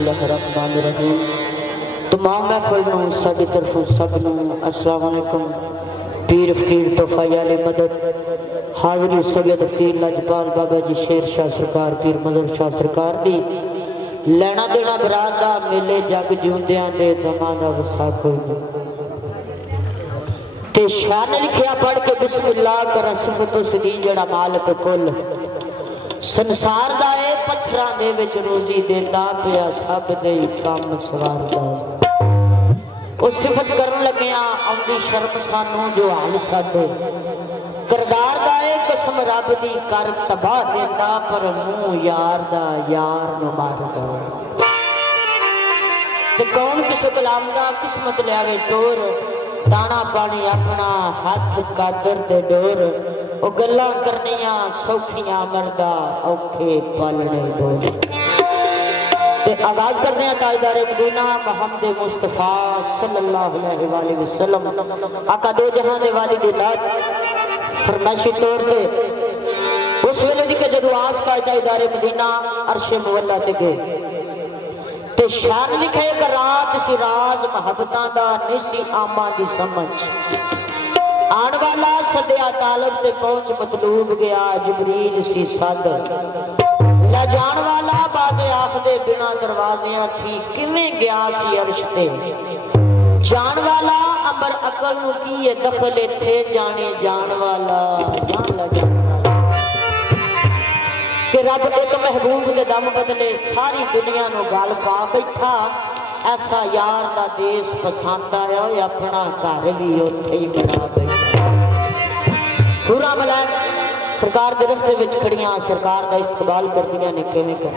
बिस्मिल्लाहिर्रहमानिर्रहीम। तमाम महफिल नूं साडी तरफों सब नूं अस्सलाम वालेकुम। पीर फकीर तोहफा याले मदद हाज़री सैयद फकीर लजपाल बाबा जी शेर शाह सरकार पीर मदर शाह सरकार दी लेना देना बरात दा मेले जग जिउंदियां दे दमां दा वसा कोई नहीं ते शान लिखिया पढ़ के बिस्मिल्लाह कर सिफतो सदी जड़ा मालिक कुल संसार दा ए पत्थरां दे विच रोजी देंदा पिया सब दे काम सवारदा ओ सिफत करन लगिया आउंदी शर्म सानू जो हाल साडे करदार दा ए कसम रब दी कर तबाह देंदा पर मुंह यार दा यार न मारदा ते कौन किस गुलाम दा किस्मत लियावे टोर दाना पानी अपना हाथ कादर दे डोर ओ गल्लां करनियां सौखियां मरदा औखे पालने डोर ते आगाज करते हैं ताजदार मदीना मोहम्मद मुस्तफा सल्लल्लाहु अलैहि वसल्लम आका दो जहां दे वालिद औलाद फरमाइशी तौर पे उस वेले दी के जदों आप ताजदार मदीना अर्श मुअल्ला ते गए ते शान लिखे एक रात सी राज मोहब्बतां दा निसी आमा दी समझ आने वाला सदया तालब ते पहुंच मतलूब गया जिबरील सी सादर ला जान वाला बाजे आखदे बिना दरवाजियां थी किवें गया सी अर्श ते जान वाला अमर अकल नु की ये दखल थे जाने जान वाला जान लगा कि रब एक महबूब के दम बदले सारी दुनिया नु गल पा बैठा ऐसा यार दा देश पसंद आया अपना घर भी उत्थे ही बना बैठा पूरा मलाक सरकार के रस्ते विच खड़ियां सरकार का इस्तकबाल करदियां ने किवें कर